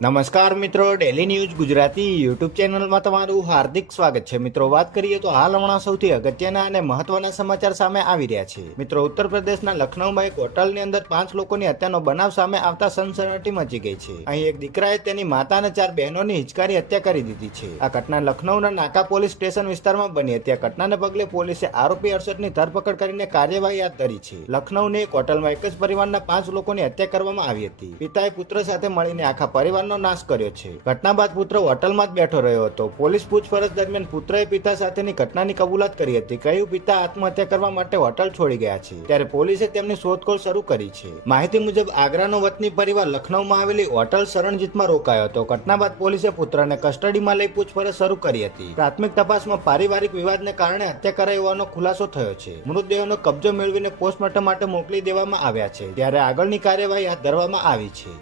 નમસ્કાર મિત્રો, daily news Gujarati YouTube ચેનલમાં તમારું હાર્દિક સ્વાગત છે. મિત્રો, વાત કરીએ તો હાલ હમણાં સૌથી અગત્યના અને મહત્વના સમાચાર સામે આવી રહ્યા છે. મિત્રો, ઉત્તર પ્રદેશના લખનૌમાં એક હોટલની અંદર 5 લોકોની હત્યાનો બનાવ સામે આવતા સનસનાટી મચી ગઈ છે. અહીં એક દીકરાએ તેની માતા અને 4 બહેનોની હિચકારી હત્યા કરી દીધી છે. આ ઘટના લખનૌના નાકા પોલીસ સ્ટેશન વિસ્તારમાં બની હતી. આ ઘટનાને પગલે પોલીસે આરોપી અરશદની ધરપકડ કરીને કાર્યવાહી હાથ ધરી છે. લખનૌની એક હોટલમાં એક જ પરિવારના 5 લોકોની હત્યા કરવામાં આવી હતી. પિતાએ પુત્ર સાથે મળીને આખા પરિવાર નાશ કર્યો છે. ઘટના બાદ પુત્ર હોટલમાં જ બેઠો રહ્યો હતો. પોલીસ પૂછપરછ દરમિયાન પુત્રએ પિતા સાથેની ઘટનાની કબૂલાત કરી હતી. કહ્યું, પિતા આત્મહત્યા કરવા માટે હોટલ છોડી ગયા છે. ત્યારે પોલીસે તેમની શોધખોળ શરૂ કરી છે. માહિતી મુજબ આગ્રાનો વતની પરિવાર લખનૌમાં આવેલી હોટલ શરણજીતમાં રોકાયો હતો. ઘટના બાદ પોલીસે પુત્રને કસ્ટડીમાં લઈ પૂછપરછ શરૂ કરી હતી. પ્રાથમિક તપાસમાં પારિવારિક વિવાદને કારણે હત્યા કરાઈ હોવાનો ખુલાસો થયો છે. મૃતદેહોનો કબજો મેળવીને પોસ્ટમોર્ટમ માટે મોકલી દેવામાં આવ્યા છે. ત્યારે આગળની કાર્યવાહી હાથ ધરવામાં આવી છે.